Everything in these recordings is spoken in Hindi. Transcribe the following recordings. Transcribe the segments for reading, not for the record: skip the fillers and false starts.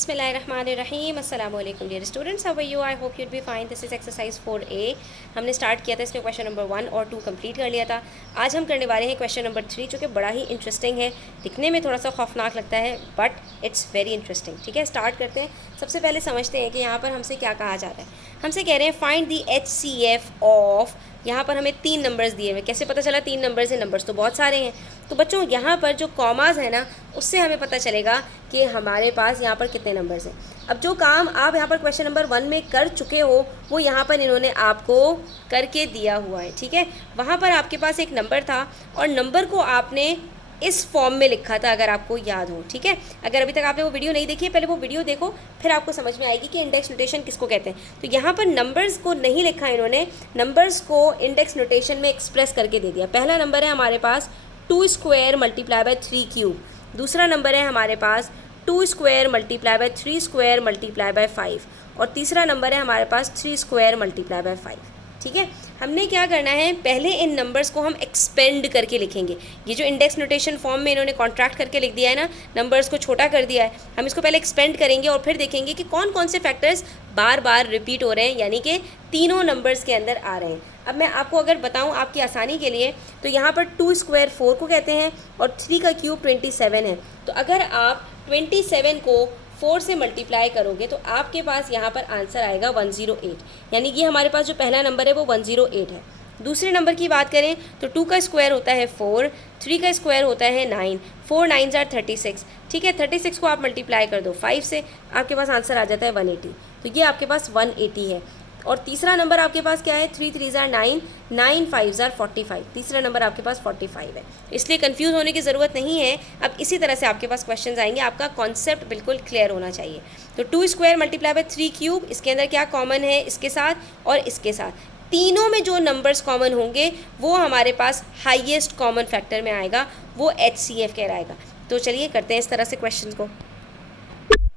बिस्मिल्लाहिर्रहमानिर्रहीम अस्सलाम वालेकुम dear students, how are you? I hope you'd be fine. This is exercise 4A। हमने स्टार्ट किया था इसमें क्वेश्चन नंबर 1 और 2 कंप्लीट कर लिया था। आज हम करने वाले हैं क्वेश्चन नंबर 3, जो कि बड़ा ही इंटरेस्टिंग है। दिखने में थोड़ा सा खौफनाक लगता है बट इट्स वेरी इंटरेस्टिंग। ठीक है, स्टार्ट करते हैं। सबसे पहले समझते हैं कि यहाँ पर हमसे क्या कहा जा रहा है। हमसे कह रहे हैं फाइंड दी HCF ऑफ, यहाँ पर हमें 3 नंबर्स दिए हुए। कैसे पता चला 3 नंबर्स हैं? नंबर्स तो बहुत सारे हैं। तो बच्चों यहाँ पर जो कॉमास है ना, उससे हमें पता चलेगा कि हमारे पास यहाँ पर कितने नंबर्स हैं। अब जो काम आप यहाँ पर क्वेश्चन नंबर 1 में कर चुके हो वो यहाँ पर इन्होंने आपको करके दिया हुआ है। ठीक है, वहाँ पर आपके पास एक नंबर था और नंबर को आपने इस फॉर्म में लिखा था, अगर आपको याद हो। ठीक है, अगर अभी तक आपने वो वीडियो नहीं देखी है, पहले वो वीडियो देखो, फिर आपको समझ में आएगी कि इंडेक्स नोटेशन किसको कहते हैं। तो यहाँ पर नंबर्स को नहीं लिखा इन्होंने, नंबर्स को इंडेक्स नोटेशन में एक्सप्रेस करके दे दिया। पहला नंबर है हमारे पास 2 स्क्वायर मल्टीप्लाई बाय 3 क्यूब। दूसरा नंबर है हमारे पास 2 square multiply by 3 square multiply by 5। और तीसरा नंबर है हमारे पास 3 स्क्वायर मल्टीप्लाई बाय 5। ठीक है, हमने क्या करना है, पहले इन नंबर्स को हम एक्सपेंड करके लिखेंगे। ये जो इंडेक्स नोटेशन फॉर्म में इन्होंने कॉन्ट्रैक्ट करके लिख दिया है ना, नंबर्स को छोटा कर दिया है, हम इसको पहले एक्सपेंड करेंगे और फिर देखेंगे कि कौन कौन से फैक्टर्स बार बार रिपीट हो रहे हैं, यानी कि तीनों नंबर्स के अंदर आ रहे हैं। अब मैं आपको अगर बताऊं आपकी आसानी के लिए, तो यहाँ पर 2 स्क्वायर 4 को कहते हैं और 3 का क्यूब 27 है। तो अगर आप 27 को 4 से मल्टीप्लाई करोगे तो आपके पास यहाँ पर आंसर आएगा 108, यानी कि हमारे पास जो पहला नंबर है वो 108 है। दूसरे नंबर की बात करें तो 2 का स्क्वायर होता है 4, 3 का स्क्वायर होता है 9, 4 9 जार 36। ठीक है, 36 को आप मल्टीप्लाई कर दो 5 से, आपके पास आंसर आ जाता है 180। तो ये आपके पास 180 है। और तीसरा नंबर आपके पास क्या है, 3 3 जार 9, 9 5 जार 45। तीसरा नंबर आपके पास 45 है, इसलिए कंफ्यूज होने की ज़रूरत नहीं है। अब इसी तरह से आपके पास क्वेश्चंस आएंगे, आपका कॉन्सेप्ट बिल्कुल क्लियर होना चाहिए। तो 2 स्क्वायर मल्टीप्लाई बाय 3 क्यूब, इसके अंदर क्या कॉमन है, इसके साथ और इसके साथ। तीनों में जो नंबर्स कॉमन होंगे वो हमारे पास हाईएस्ट कॉमन फैक्टर में आएगा, वो HCF कहलाएगा। तो चलिए करते हैं इस तरह से क्वेश्चन को।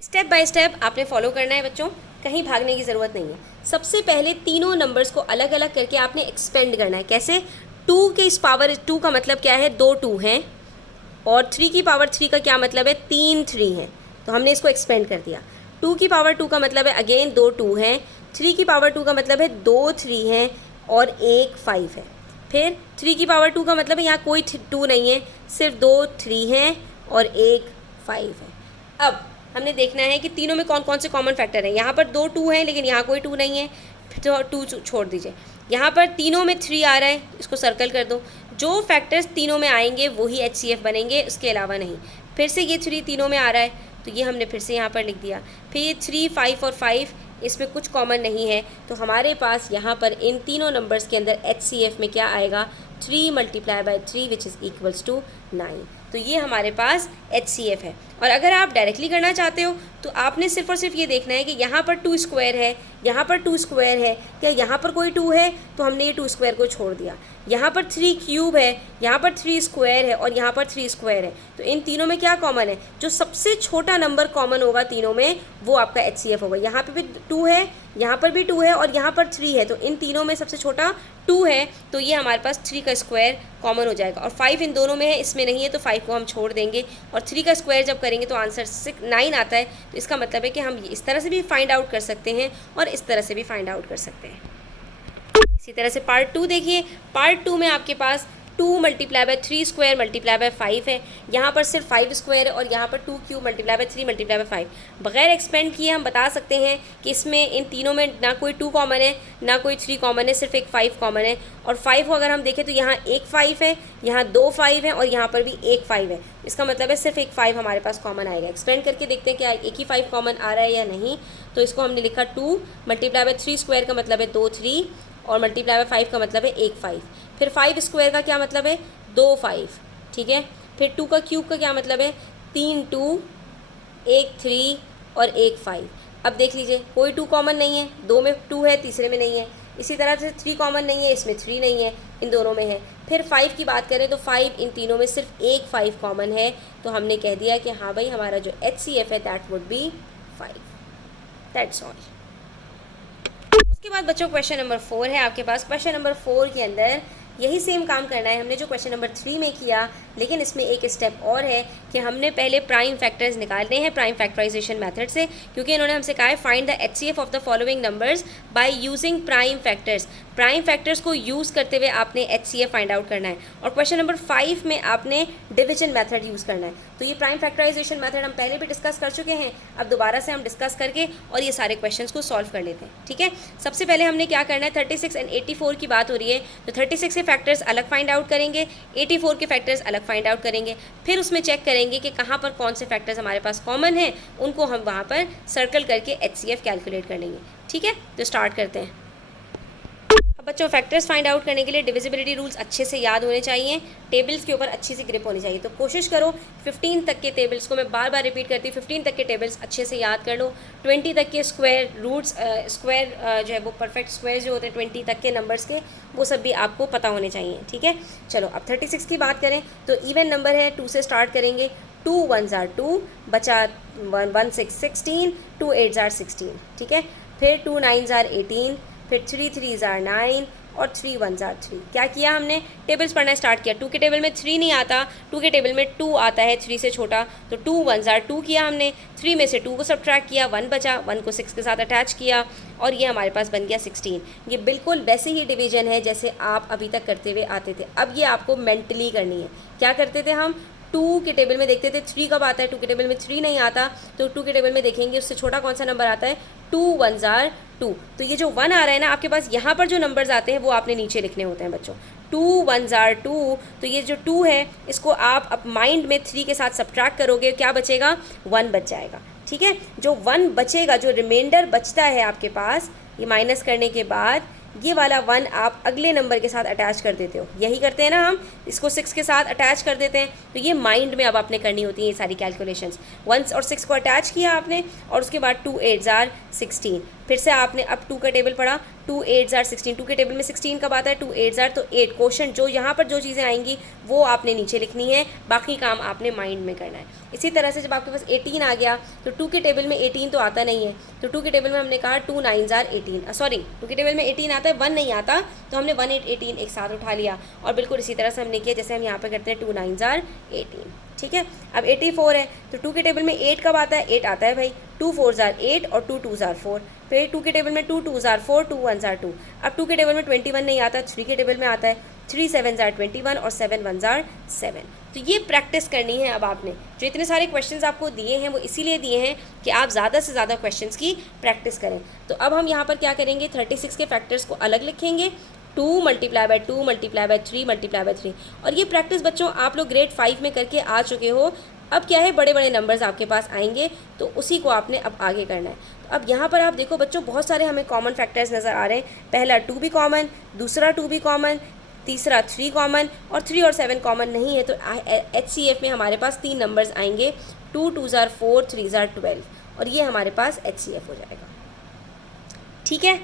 स्टेप बाय स्टेप आपने फॉलो करना है बच्चों, कहीं भागने की ज़रूरत नहीं है। सबसे पहले तीनों नंबर्स को अलग अलग करके आपने एक्सपेंड करना है। कैसे? 2 के इस पावर 2 का मतलब क्या है, 2 2 हैं, और 3 की पावर 3 का क्या मतलब है, 3 3 हैं। तो हमने इसको एक्सपेंड कर दिया। 2 की पावर 2 का मतलब है अगेन 2 2 हैं, 3 की पावर 2 का मतलब है 2 3 हैं और 1 5 है। फिर 3 की पावर 2 का मतलब है यहाँ कोई 2 नहीं है, सिर्फ 2 3 हैं और 1 5 है। अब हमने देखना है कि तीनों में कौन कौन से कॉमन फैक्टर हैं। यहाँ पर 2 2 हैं लेकिन यहाँ कोई 2 नहीं है, तो 2 छोड़ दीजिए। यहाँ पर तीनों में 3 आ रहा है, इसको सर्कल कर दो। जो फैक्टर्स तीनों में आएंगे वही HCF बनेंगे, उसके अलावा नहीं। फिर से ये 3 तीनों में आ रहा है, तो ये हमने फिर से यहाँ पर लिख दिया। फिर ये 3 5 और 5, इसमें कुछ कॉमन नहीं है, तो हमारे पास यहाँ पर इन तीनों नंबर्स के अंदर HCF में क्या आएगा, 3 multiply by 3 which is equals to 9। तो ये हमारे पास HCF है। और अगर आप डायरेक्टली करना चाहते हो तो आपने सिर्फ और सिर्फ ये देखना है कि यहाँ पर 2 स्क्वायर है, यहाँ पर 2 स्क्वायर है, क्या यहाँ पर कोई 2 है, तो हमने ये 2 स्क्वायर को छोड़ दिया। यहाँ पर 3 क्यूब है, यहाँ पर 3 स्क्वायर है और यहाँ पर 3 स्क्वायर है। तो इन तीनों में क्या कॉमन है, जो सबसे छोटा नंबर कॉमन होगा तीनों में वो आपका HCF होगा। यहाँ पर भी 2 है, यहाँ पर भी 2 है और यहाँ पर 3 है, तो इन तीनों में सबसे छोटा 2 है, तो ये हमारे पास 3 का स्क्वायर कॉमन हो जाएगा। और 5 इन दोनों में है, इसमें नहीं है, तो 5 को हम छोड़ देंगे। और 3 का स्क्वायर जब करेंगे तो आंसर 9 आता है। तो इसका मतलब है कि हम इस तरह से भी फाइंड आउट कर सकते हैं और इस तरह से भी फाइंड आउट कर सकते हैं। इसी तरह से पार्ट 2 देखिए। पार्ट 2 में आपके पास 2 multiply by 3 square multiply by 5 है। यहाँ पर सिर्फ 5 स्क्वायर है और यहाँ पर 2 cube multiply by 3 multiply bye 5। बगैर एक्सपेंड किए हम बता सकते हैं कि इसमें इन तीनों में ना कोई 2 कॉमन है, ना कोई 3 कॉमन है, सिर्फ एक 5 कॉमन है। और 5 को अगर हम देखें तो यहाँ एक 5 है, यहाँ 2 5 है और यहाँ पर भी एक 5 है। इसका मतलब है सिर्फ एक 5 हमारे पास कॉमन आएगा। एक्सपेंड करके देखते हैं कि एक ही 5 कॉमन आ रहा है या नहीं। तो इसको हमने लिखा 2 मल्टीप्लाई बाय 3 स्क्वायर का मतलब है 2 3 और मल्टीप्लाई बाय 5 का मतलब है एक 5। फिर 5 स्क्वायर का क्या मतलब है, 2 5। ठीक है, फिर 2 का क्यूब का क्या मतलब है, 3 2, एक 3 और एक 5। अब देख लीजिए कोई 2 कॉमन नहीं है, 2 में 2 है, तीसरे में नहीं है। इसी तरह से 3 कॉमन नहीं है, इसमें 3 नहीं है, इन दोनों में है। फिर 5 की बात करें तो 5 इन तीनों में सिर्फ एक 5 कॉमन है, तो हमने कह दिया कि हाँ भाई हमारा जो HCF है that would be 5। That's all. उसके बाद बच्चों क्वेश्चन नंबर 4 है आपके पास। क्वेश्चन नंबर 4 के अंदर यही सेम काम करना है हमने जो क्वेश्चन नंबर 3 में किया, लेकिन इसमें एक स्टेप और है कि हमने पहले प्राइम फैक्टर्स निकालने हैं प्राइम फैक्टराइजेशन मेथड से, क्योंकि इन्होंने हमसे कहा है find the HCF of the following numbers by using prime factors. Prime factors को यूज़ करते हुए आपने HCF फाइंड आउट करना है, और क्वेश्चन नंबर 5 में आपने डिवीजन मेथड यूज़ करना है। तो ये प्राइम फैक्टराइजेशन मेथड हम पहले भी डिस्कस कर चुके हैं, अब दोबारा से हम डिस्कस करके और ये सारे क्वेश्चंस को सॉल्व कर लेते हैं। ठीक है, सबसे पहले हमने क्या करना है, 36 एंड 84 की बात हो रही है, तो 36 के फैक्टर्स अलग फाइंड आउट करेंगे, 84 के फैक्टर्स अलग फाइंड आउट करेंगे, फिर उसमें चेक करेंगे कि कहाँ पर कौन से फैक्टर्स हमारे पास कॉमन हैं, उनको हम वहाँ पर सर्कल करके HCF कैलकुलेट कर लेंगे। ठीक है, तो स्टार्ट करते हैं। अब बच्चों, फैक्टर्स फाइंड आउट करने के लिए डिविजिबिलिटी रूल्स अच्छे से याद होने चाहिए, टेबल्स के ऊपर अच्छी सी ग्रिप होनी चाहिए। तो कोशिश करो 15 तक के टेबल्स को, मैं बार बार रिपीट करती हूँ, 15 तक के टेबल्स अच्छे से याद कर लो। 20 तक के स्क्वायर रूट्स, स्क्वायर जो है वो परफेक्ट स्क्वायर जो होते हैं 20 तक के नंबर्स के, वो सब भी आपको पता होने चाहिए। ठीक है, चलो अब 36 की बात करें तो इवन नंबर है, 2 से स्टार्ट करेंगे। 2 1s are 2, बचा 1 6 16, 2 8s are 16। ठीक है, फिर 2 9s are 18, फिर 3 3s are 9 और 3 1s are 3। क्या किया हमने, टेबल्स पढ़ना स्टार्ट किया। 2 के टेबल में 3 नहीं आता, 2 के टेबल में 2 आता है 3 से छोटा, तो 2 1s are 2 किया हमने, 3 में से 2 को सब्ट्रैक्ट किया, 1 बचा, 1 को 6 के साथ अटैच किया और ये हमारे पास बन गया 16। ये बिल्कुल वैसे ही डिवीजन है जैसे आप अभी तक करते हुए आते थे। अब ये आपको मेंटली करनी है। क्या करते थे हम, 2 के टेबल में देखते थे 3 कब आता है, 2 के टेबल में 3 नहीं आता, तो 2 के टेबल में देखेंगे उससे छोटा कौन सा नंबर आता है, 2 1s are 2। तो ये जो 1 आ रहा है ना आपके पास, यहाँ पर जो नंबर्स आते हैं वो आपने नीचे लिखने होते हैं बच्चों। 2 1s are 2, तो ये जो 2 है इसको आप अब माइंड में 3 के साथ सब्ट्रैक्ट करोगे, क्या बचेगा, 1 बच जाएगा। ठीक है, जो 1 बचेगा, जो रिमाइंडर बचता है आपके पास, ये माइनस करने के बाद ये वाला 1 आप अगले नंबर के साथ अटैच कर देते हो। यही करते हैं ना हम, इसको 6 के साथ अटैच कर देते हैं। तो ये माइंड में अब आपने करनी होती है ये सारी कैलकुलेशंस। 1 और 6 को अटैच किया आपने, और उसके बाद 2 8s are 16। फिर से आपने अब 2 का टेबल पढ़ा, 2 8s are 16। 2 के टेबल में 16 कब आता है, 2 8s are, तो 8 क्वेश्चन जो यहाँ पर जो चीज़ें आएंगी वो आपने नीचे लिखनी है, बाकी काम आपने माइंड में करना है। इसी तरह से जब आपके पास 18 आ गया, तो 2 के टेबल में 18 तो आता नहीं है, तो 2 के टेबल में हमने कहा 2 9s are 18, सॉरी 2 के टेबल में 18 आता है, 1 नहीं आता, तो हमने 1 8 18 एक साथ उठा लिया, और बिल्कुल इसी तरह से हमने किया जैसे हम यहाँ पर करते हैं 2 9s are 18। ठीक है, अब 84 है, तो 2 के टेबल में 8 कब आता है, 8 आता है भाई, 2 4s are 8 और 2 2s are 4। फिर 2 के टेबल में 2 2s are 4, 2 1s are 2। अब 2 के टेबल में 21 नहीं आता, 3 के टेबल में आता है, 3 7s are 21 और 7 1s are 7। तो ये प्रैक्टिस करनी है। अब आपने जो इतने सारे क्वेश्चंस आपको दिए हैं वो इसीलिए दिए हैं कि आप ज़्यादा से ज़्यादा क्वेश्चंस की प्रैक्टिस करें। तो अब हम यहाँ पर क्या करेंगे, 36 के फैक्टर्स को अलग लिखेंगे, 2 multiply by 2 multiply by 3 multiply by 3। और ये प्रैक्टिस बच्चों आप लोग ग्रेड 5 में करके आ चुके हो। अब क्या है, बड़े बड़े नंबर्स आपके पास आएंगे, तो उसी को आपने अब आगे करना है। तो अब यहाँ पर आप देखो बच्चों, बहुत सारे हमें कॉमन फैक्टर्स नज़र आ रहे हैं। पहला 2 भी कॉमन, दूसरा 2 भी कॉमन, तीसरा 3 कॉमन, और 3 और 7 कॉमन नहीं है। तो HCF में हमारे पास 3 नंबर्स आएंगे, 2 2s are 4, 3s are 12, और ये हमारे पास HCF हो जाएगा। ठीक है,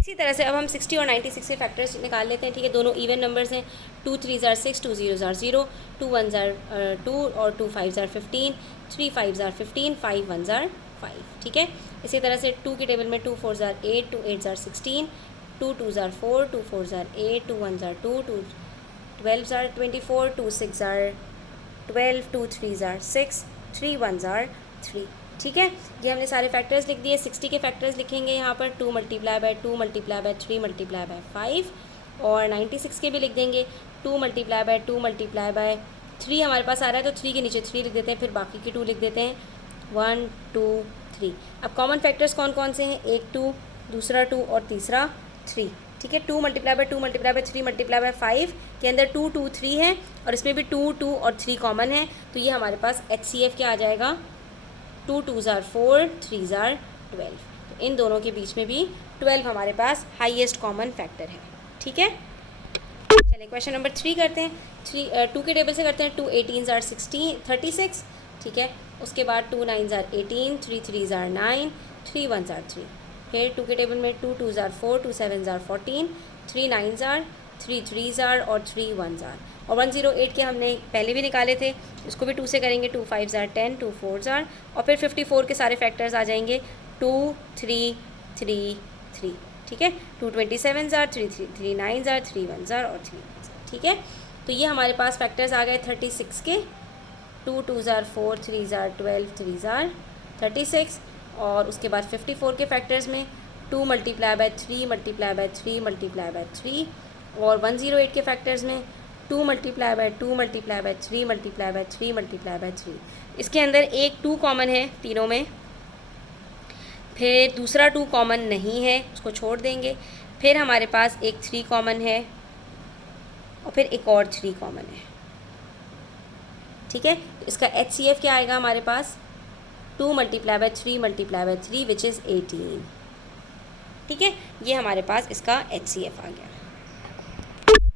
इसी तरह से अब हम 60 और 96 के फैक्टर्स निकाल लेते हैं। ठीक है, दोनों इवन नंबर्स हैं, 2 3s are 6, 2 0s are 0, 2 1s are 2 और 2 5s are 15, 3 5s are 15, 5 1s are 5। ठीक है, इसी तरह से 2 के टेबल में 2 4s are 8, 2 8s are 16, 2 2s are 4, 2 4s are 8, 2 1s are 2, 2 12s are 24, 2 6 are 12, 2 3s are 6, 3 1s are 3। ठीक है, ये हमने सारे फैक्टर्स लिख दिए। 60 के फैक्टर्स लिखेंगे यहाँ पर, 2 multiply by 2 multiply by 3 multiply by 5, और 96 के भी लिख देंगे, 2 multiply by 2 multiply by 3 हमारे पास आ रहा है, तो 3 के नीचे 3 लिख देते हैं, फिर बाकी के 2 लिख देते हैं, 1 2 3। अब कॉमन फैक्टर्स कौन कौन से हैं, एक 2, दूसरा 2 और तीसरा 3। ठीक है, 2 multiply by 2 multiply by 3 multiply by 5 के अंदर 2 2 3 है, और इसमें भी 2 2 और 3 कॉमन है, तो ये हमारे पास HCF क्या आ जाएगा, 2 2s are 4, 3s are 12। तो इन दोनों के बीच में भी 12 हमारे पास हाईएस्ट कॉमन फैक्टर है। ठीक है, चलिए क्वेश्चन नंबर 3 करते हैं। 2 के टेबल से करते हैं, 2 18s are 36। ठीक है, उसके बाद 2 9s are 18, 3 3s are 9, 3 1s are 3। फिर 2 के टेबल में 2 2s are 4, 2 7s are 14, 3 9s are, 3 3s are और 3 1s are। और 108 के हमने पहले भी निकाले थे, इसको भी 2 से करेंगे, 2 5s are 10, 2 4s are, और फिर 54 के सारे फैक्टर्स आ जाएंगे, 2 3 3 3। ठीक है, 227 जार, 339 जार, 31 जार और 3 जार। ठीक है, तो ये हमारे पास फैक्टर्स आ गए 36 के। 2 2 जार 4, 3 जार 12, 3 जार 36। और उसके बाद 54 के फैक्टर्स में 2 multiply by 3 multiply by 3 multiply by 3। और 108 के फैक्टर्स में 2 multiply bye 2 multiply by 3 multiply by 3 multiply by 3। इसके अंदर एक 2 कॉमन है तीनों में, फिर दूसरा 2 कॉमन नहीं है, उसको छोड़ देंगे। फिर हमारे पास एक 3 कॉमन है और फिर एक और 3 कॉमन है। ठीक है, तो इसका HCF क्या आएगा हमारे पास, 2 multiply by 3 multiply by 3 which is 18। ठीक है, ये हमारे पास इसका HCF आ गया।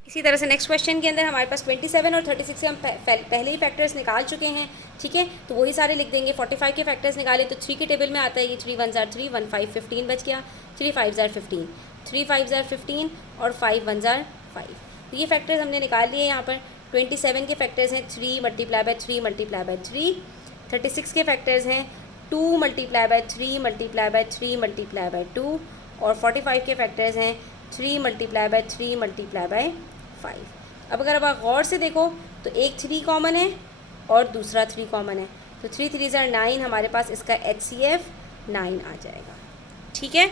इसी तरह से नेक्स्ट क्वेश्चन के अंदर हमारे पास 27 और 36 से हम पहले ही फैक्टर्स निकाल चुके हैं। ठीक है, तो वही सारे लिख देंगे। 45 के फैक्टर्स निकाले तो 3 के टेबल में आता है ये 3 1 जार 3, 1 5 15 बच गया, 3 5 जार 15, 3 5 जार 15 और 5 1 जार 5। तो ये फैक्टर्स हमने निकाल लिए। यहाँ पर 27 के फैक्टर्स हैं 3 मल्टीप्लाई बाय 3 मल्टीप्लाई बाय 3। 36 के फैक्टर्स हैं 2 multiply by 3 multiply by 3 multiply bye 2। और 45 के फैक्टर्स हैं 3 मल्टीप्लाई बाय 3 मल्टीप्लाई बाय 5। अब अगर आप गौर से देखो तो एक 3 कॉमन है और दूसरा 3 कॉमन है, तो 3 3 जार 9 हमारे पास इसका HCF 9 आ जाएगा। ठीक है,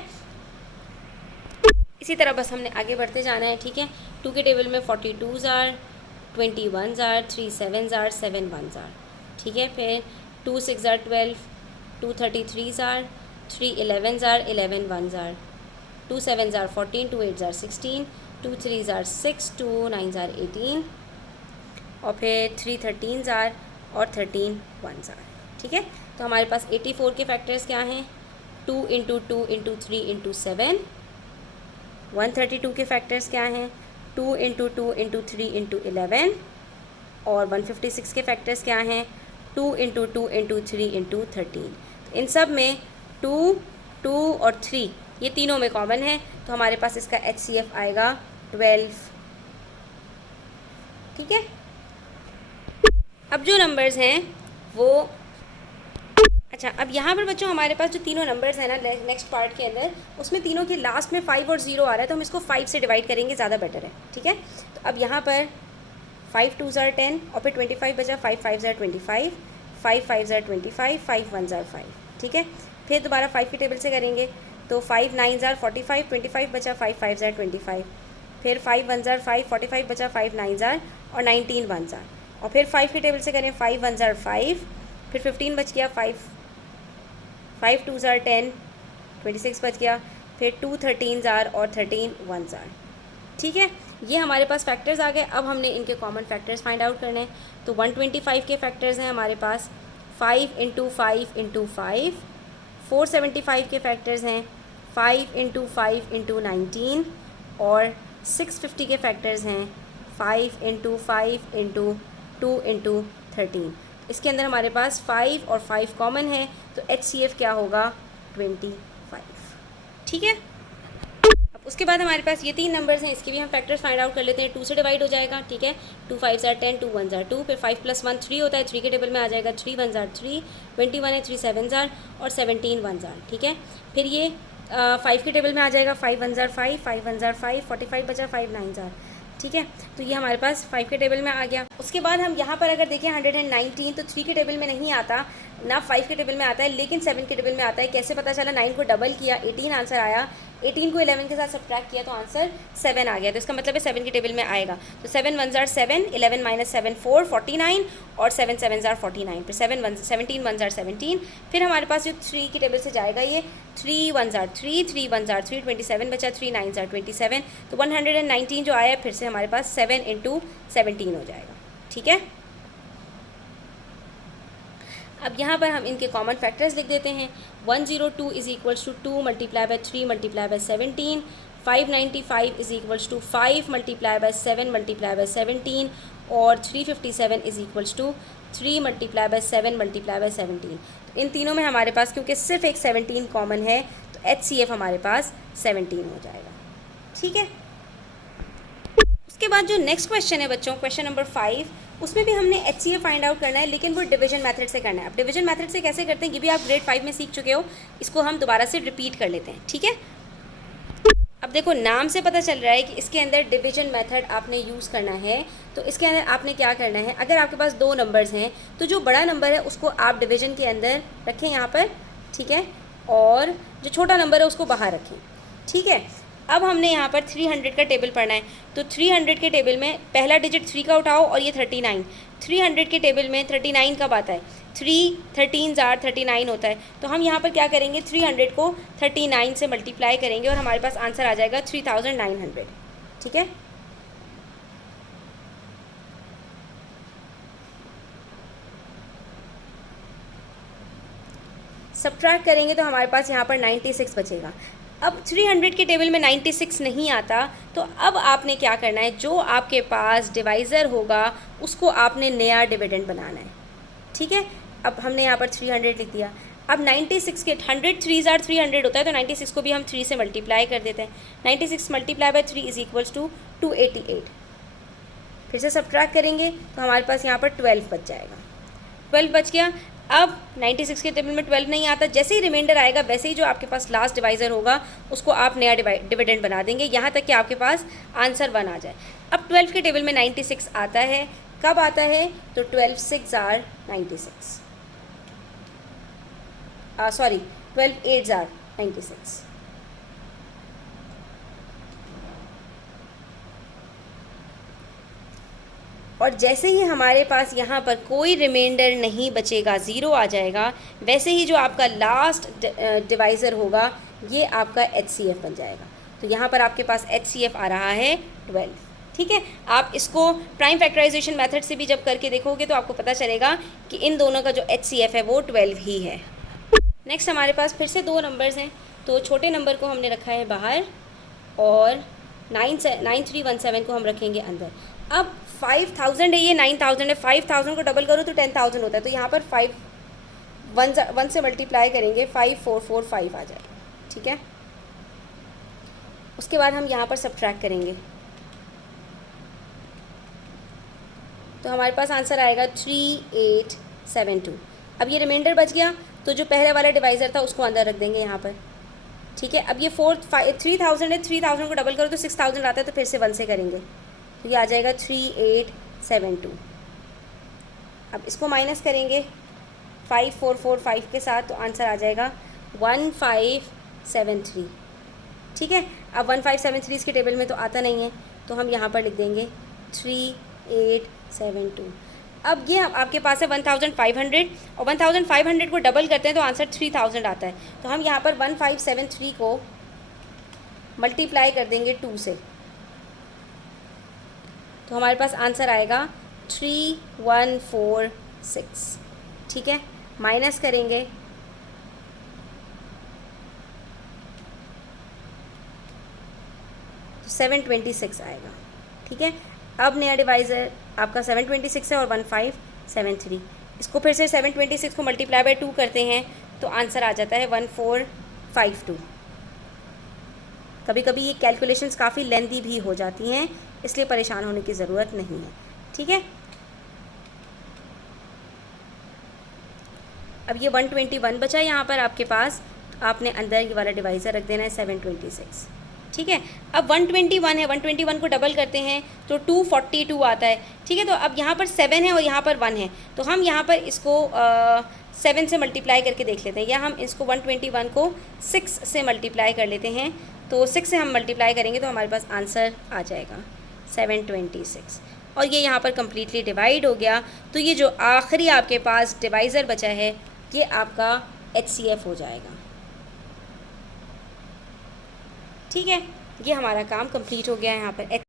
इसी तरह बस हमने आगे बढ़ते जाना है। ठीक है, 2 के टेबल में 42 जार, 21 जार, 3 7 जार, 7 1 जार। ठीक है, फिर 2 6 jar 12, 2 33 jar, 3 11 jar, 11 1 jar, 2 7 jar 14, 2 8 jar 16, 2 3 jar 6, 2 9 jar 18 और फिर 3 13 जार और 13 1 जार। ठीक है, तो हमारे पास 84 के फैक्टर्स क्या हैं, 2 इंटू 2 इंटू 3 इंटू 7। 132 के फैक्टर्स क्या हैं, 2 इंटू 2 इंटू 3 इंटू 11। और 156 के फैक्टर्स क्या हैं, 2 इंटू 2 इंटू 3 इंटू 13। इन सब में 2 2 और 3 ये तीनों में कॉमन है, तो हमारे पास इसका HCF आएगा 12। ठीक है, अब जो नंबर्स हैं वो अच्छा, अब यहाँ पर बच्चों हमारे पास जो तीनों नंबर्स हैं ना नेक्स्ट पार्ट के अंदर, उसमें तीनों के लास्ट में 5 और 0 आ रहा है, तो हम इसको 5 से डिवाइड करेंगे, ज़्यादा बेटर है। ठीक है, तो अब यहाँ पर 5 2 जार 10 और फिर 25 बचा, 5 5 जार 25, 5 5 जार 25, 5 1 जार 5। ठीक है, फिर दोबारा 5 के टेबल से करेंगे तो 5 9 जार 45, 25 बचा, 5 5 जार 25, फिर 5 1 जार 5, 45 बचा, 5 9 जार और 19 1 जार। और फिर 5 के टेबल से करें 5 1 जार 5, फिर 15 बच गया, 5 2 जार 10, 26 बच गया, फिर 2 13 जार और 13 1 जार। ठीक है, ये हमारे पास फैक्टर्स आ गए। अब हमने इनके कॉमन फैक्टर्स फाइंड आउट करने हैं। तो 125 के फैक्टर्स हैं हमारे पास 5 इंटू 5 इंटू 5। 475 के फैक्टर्स हैं 5 इंटू 5 इंटू 19। और 650 के फैक्टर्स हैं 5 इंटू 5 इंटू 2 इंटू 13। इसके अंदर हमारे पास 5 और 5 कॉमन है, तो HCF क्या होगा 25। ठीक है, अब उसके बाद हमारे पास ये 3 नंबर्स हैं, इसके भी हम फैक्टर्स फाइंड आउट कर लेते हैं। 2 से डिवाइड हो जाएगा। ठीक है, 2 5 जार 10, 2 1 जार 2, फिर 5 + 1 3 होता है, 3 के टेबल में आ जाएगा, 3 1 जार 3, 21 है, 3 7 जार और 17 1 जार। ठीक है, फिर ये 5 के टेबल में आ जाएगा, 5 1 जार 5, 5 1 जार 5, 45 बचा, 5 9 जार। ठीक है, तो ये हमारे पास 5 के टेबल में आ गया। उसके बाद हम यहाँ पर अगर देखें 119, तो 3 के टेबल में नहीं आता, ना 5 के टेबल में आता है, लेकिन 7 के टेबल में आता है। कैसे पता चला, 9 को डबल किया, 18 आंसर आया, 18 को 11 के साथ सब्ट्रैक्ट किया तो आंसर 7 आ गया। तो इसका मतलब है 7 के टेबल में आएगा। तो 7 1 जार 7, 11 - 7 4, 49 और 7 7 जार 49, फिर 17 1 जार 17। फिर हमारे पास जो 3 की टेबल से जाएगा ये 3 1 जार 3, 3 1 जार 3, 27 बचा, 3 9 जार 27। तो 119 जो आया फिर से हमारे पास 7 इंटू 17 हो जाएगा। ठीक है, अब यहाँ पर हम इनके कॉमन फैक्टर्स लिख देते हैं। 102 is equals to 2 multiply by 3 multiply by 17। 595 is equals to 5 multiply by 7 multiply by 17। और 357 is equals to 3 multiply by 7 multiply by 17। तो इन तीनों में हमारे पास क्योंकि सिर्फ एक 17 कॉमन है, तो HCF हमारे पास 17 हो जाएगा। ठीक है, उसके बाद जो नेक्स्ट क्वेश्चन है बच्चों, क्वेश्चन नंबर 5, उसमें भी हमने HCF फाइंड आउट करना है, लेकिन वो डिवीजन मेथड से करना है। अब डिवीजन मेथड से कैसे करते हैं ये भी आप ग्रेड 5 में सीख चुके हो, इसको हम दोबारा से रिपीट कर लेते हैं। ठीक है, अब देखो नाम से पता चल रहा है कि इसके अंदर डिवीजन मेथड आपने यूज़ करना है। तो इसके अंदर आपने क्या करना है, अगर आपके पास दो नंबर्स हैं तो जो बड़ा नंबर है उसको आप डिवीजन के अंदर रखें यहाँ पर, ठीक है, और जो छोटा नंबर है उसको बाहर रखें, ठीक है। अब हमने यहाँ पर 300 का टेबल पढ़ना है, तो 300 के टेबल में पहला डिजिट 3 का उठाओ और ये 39। 300 के टेबल में 39 कब आता है, 3 13 जार 39 होता है। तो हम यहाँ पर क्या करेंगे, 300 को 39 से मल्टीप्लाई करेंगे और हमारे पास आंसर आ जाएगा 3900, ठीक है। सब्ट्रैक्ट करेंगे तो हमारे पास यहाँ पर 96 बचेगा। अब 300 के टेबल में 96 नहीं आता, तो अब आपने क्या करना है, जो आपके पास डिवाइज़र होगा उसको आपने नया डिविडेंड बनाना है, ठीक है। अब हमने यहाँ पर 300 लिख दिया। अब 96 के 100 3 जार 300 होता है, तो 96 को भी हम 3 से मल्टीप्लाई कर देते हैं। 96 multiply by 3 is equals to 288। फिर से सब्ट्रैक्ट करेंगे तो हमारे पास यहाँ पर 12 बच जाएगा। 12 बच गया। अब 96 के टेबल में 12 नहीं आता, जैसे ही रिमाइंडर आएगा वैसे ही जो आपके पास लास्ट डिवाइज़र होगा उसको आप नया डिविडेंड बना देंगे, यहाँ तक कि आपके पास आंसर 1 आ जाए। अब 12 के टेबल में 96 आता है, कब आता है, तो 12 6 जार 96, सॉरी 12 8 जार 96। और जैसे ही हमारे पास यहाँ पर कोई रिमाइंडर नहीं बचेगा, ज़ीरो आ जाएगा, वैसे ही जो आपका लास्ट डिवाइज़र होगा ये आपका HCF बन जाएगा। तो यहाँ पर आपके पास HCF आ रहा है 12, ठीक है। आप इसको प्राइम फैक्टराइजेशन मेथड से भी जब करके देखोगे तो आपको पता चलेगा कि इन दोनों का जो HCF है वो 12 ही है। नेक्स्ट हमारे पास फिर से दो नंबर्स हैं, तो छोटे नंबर को हमने रखा है बाहर और 9317 को हम रखेंगे अंदर। अब 5000 है, ये 9000 है, 5000 को डबल करो तो 10000 होता है, तो यहाँ पर 5 1 से मल्टीप्लाई करेंगे 5445 आ जाएगा, ठीक है। उसके बाद हम यहाँ पर सब्ट्रैक्ट करेंगे तो हमारे पास आंसर आएगा 3872। अब ये रिमाइंडर बच गया, तो जो पहले वाला डिवाइज़र था उसको अंदर रख देंगे यहाँ पर, ठीक है। अब ये 3000 है, 3000 को डबल करो तो 6000 आता है, तो फिर से 1 से करेंगे तो ये आ जाएगा 3872। अब इसको माइनस करेंगे 5445 के साथ, तो आंसर आ जाएगा 1573, ठीक है। अब 1573 इसके टेबल में तो आता नहीं है, तो हम यहाँ पर लिख देंगे 3872। अब ये आपके पास है 1500 और 1500 को डबल करते हैं तो आंसर 3000 आता है, तो हम यहाँ पर 1573 को मल्टीप्लाई कर देंगे 2 से, तो हमारे पास आंसर आएगा 3146, ठीक है। माइनस करेंगे तो 726 आएगा, ठीक है। अब नया डिवाइज़र आपका 726 है और 1573, इसको फिर से 726 को मल्टीप्लाई बाय 2 करते हैं तो आंसर आ जाता है 1452। कभी कभी ये कैलकुलेशंस काफ़ी लेंदी भी हो जाती हैं, इसलिए परेशान होने की ज़रूरत नहीं है, ठीक है। अब ये 121 बचा यहाँ पर आपके पास, आपने अंदर ये वाला डिवाइज़र रख देना है 726, ठीक है। अब 121 है, 121 को डबल करते हैं तो 242 आता है, ठीक है। तो अब यहाँ पर 7 है और यहाँ पर 1 है, तो हम यहाँ पर इसको 7 से मल्टीप्लाई करके देख लेते हैं, या हम इसको 121 को 6 से मल्टीप्लाई कर लेते हैं, तो 6 से हम मल्टीप्लाई करेंगे तो हमारे पास आंसर आ जाएगा 726, और ये यहाँ पर कम्प्लीटली डिवाइड हो गया। तो ये जो आखिरी आपके पास डिवाइज़र बचा है ये आपका HCF हो जाएगा, ठीक है। ये हमारा काम कंप्लीट हो गया है यहाँ पर।